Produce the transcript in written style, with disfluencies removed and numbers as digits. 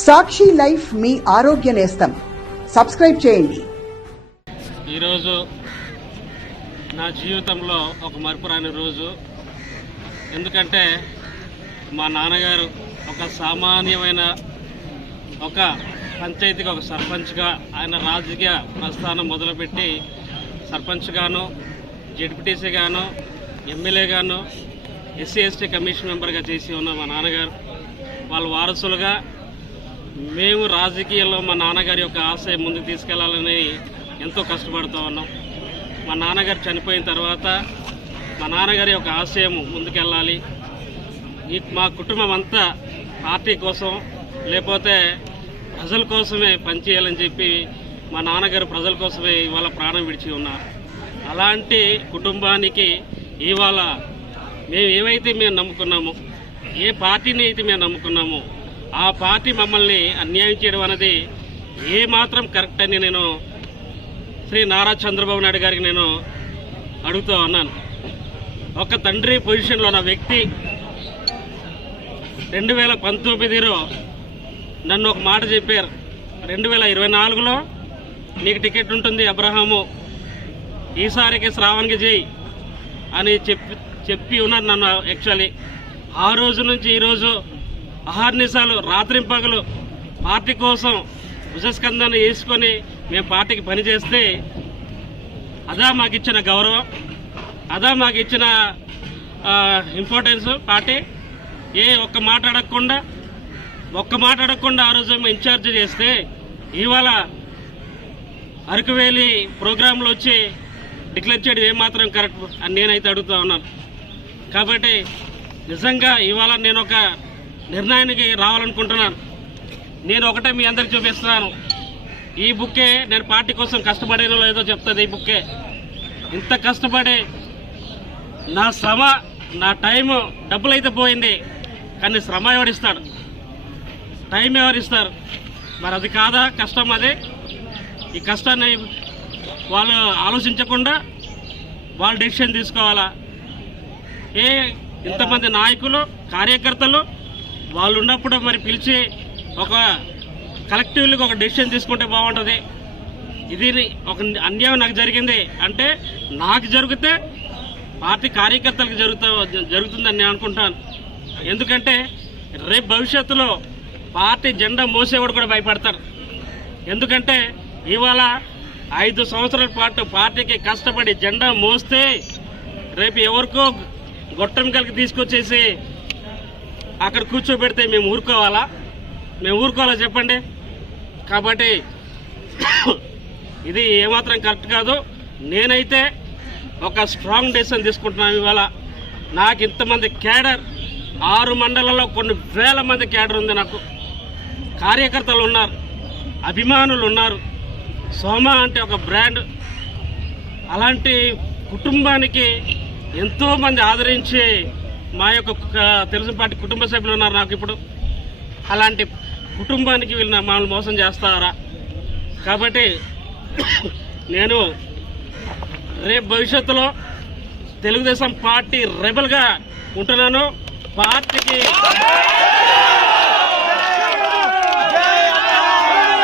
సాక్షి life మీ ఆరోగ్య నేస్తం. Subscribe చేయండి. ఈరోజు నా జీవితంలో ఒక మరపురాని రోజు. ఎందుకంటే మా నాన్నగారు ఒక సామాన్యమైన ఒక పంచాయతీకి ఒక సర్పంచ్గా ఆయన రాజకీయ ప్రస్థానం మొదలుపెట్టి సర్పంచ్గాను, జెడ్పీటీసీగాను, ఎమ్మెల్యేగాను, ఎస్సీ ఎస్టీ కమిషన్ మెంబర్గా చేసి ఉన్న మా నాన్నగారు వాళ్ళ వారసులుగా మేము రాజకీయాల్లో మా నాన్నగారి యొక్క ఆశయం ముందుకు తీసుకెళ్లాలని ఎంతో కష్టపడుతూ ఉన్నాం. మా నాన్నగారు చనిపోయిన తర్వాత మా నాన్నగారి యొక్క ఆశయం ముందుకెళ్ళాలి, మా కుటుంబం అంతా పార్టీ కోసం లేకపోతే ప్రజల కోసమే పనిచేయాలని చెప్పి మా నాన్నగారు ప్రజల కోసమే ఇవాళ ప్రాణం విడిచి ఉన్నారు. అలాంటి కుటుంబానికి ఇవాళ మేము నమ్ముకున్నామో, ఏ పార్టీని అయితే మేము నమ్ముకున్నామో ఆ పార్టీ మమ్మల్ని అన్యాయం చేయడం అనేది ఏమాత్రం కరెక్ట్ అని నేను శ్రీ నారా చంద్రబాబు నాయుడు గారికి నేను అడుగుతూ ఉన్నాను. ఒక తండ్రి పొజిషన్లో ఉన్న వ్యక్తి 2019లో నన్ను ఒక మాట చెప్పారు. 2024లో నీకు టికెట్ ఉంటుంది అబ్రహాము, ఈసారికి శ్రావణ్కి చేయి అని చెప్పి ఉన్నారు నన్ను. యాక్చువల్లీ ఆ రోజు నుంచి ఈరోజు అహర్నిశాలు రాత్రింపగలు పార్టీ కోసం భుజస్కంధాన్ని వేసుకొని మేము పార్టీకి పనిచేస్తే అదా మాకు ఇచ్చిన గౌరవం, అదా మాకు ఇచ్చిన ఇంపార్టెన్స్. పార్టీ ఒక్క మాట అడగకుండా ఆ రోజు మేము ఇన్ఛార్జ్ చేస్తే ఇవాళ అరకువేలి ప్రోగ్రాంలో వచ్చి డిక్లేర్ చేయడం ఏమాత్రం కరెక్ట్ అని నేనైతే అడుగుతూ ఉన్నాను. కాబట్టి నిజంగా ఇవాళ నేను ఒక నిర్ణయానికి రావాలనుకుంటున్నాను. నేను ఒకటే మీ అందరికి చూపిస్తున్నాను. ఈ బుక్కే నేను పార్టీ కోసం కష్టపడేనో లేదో చెప్తుంది. ఈ బుక్కే ఇంత కష్టపడి నా శ్రమ, నా టైము, డబ్బులు అయితే పోయింది, కానీ శ్రమ ఎవరిస్తాడు, టైం ఎవరిస్తారు? మరి అది కాదా కష్టం? అదే ఈ కష్టాన్ని వాళ్ళు ఆలోచించకుండా వాళ్ళు డెసిషన్ తీసుకోవాలా? ఇంతమంది నాయకులు, కార్యకర్తలు వాళ్ళు ఉన్నప్పుడు మరి పిలిచి ఒక కలెక్టివ్లీగా ఒక డెసిషన్ తీసుకుంటే బాగుంటుంది. ఇది ఒక అన్యాయం నాకు జరిగింది అంటే నాకు జరిగితే పార్టీ కార్యకర్తలకు జరుగుతుందని నేను అనుకుంటాను. ఎందుకంటే రేపు భవిష్యత్తులో పార్టీ జెండా మోసేవాడు కూడా భయపడతారు. ఎందుకంటే ఇవాళ 5 సంవత్సరాల పాటు పార్టీకి కష్టపడి జెండా మోస్తే రేపు ఎవరికో గొట్టంకలకి తీసుకొచ్చేసి అక్కడ కూర్చోబెడితే మేము ఊరుకోవాలా చెప్పండి? కాబట్టి ఇది ఏమాత్రం కరెక్ట్ కాదు. నేనైతే ఒక స్ట్రాంగ్ డెసిషన్ తీసుకుంటున్నాను. ఇవాళ నాకు ఇంతమంది క్యాడర్, 6 మండలాల్లో కొన్ని వేల మంది క్యాడర్ ఉంది. నాకు కార్యకర్తలు ఉన్నారు, అభిమానులు ఉన్నారు. సోమ అంటే ఒక బ్రాండ్. అలాంటి కుటుంబానికి ఎంతోమంది ఆదరించి మా యొక్క తెలుగు పార్టీ కుటుంబ సభ్యులు ఉన్నారు నాకు ఇప్పుడు. అలాంటి కుటుంబానికి వీళ్ళు మమ్మల్ని మోసం చేస్తారా? కాబట్టి నేను రేపు భవిష్యత్తులో తెలుగుదేశం పార్టీ రెబల్గా ఉంటున్నాను. పార్టీకి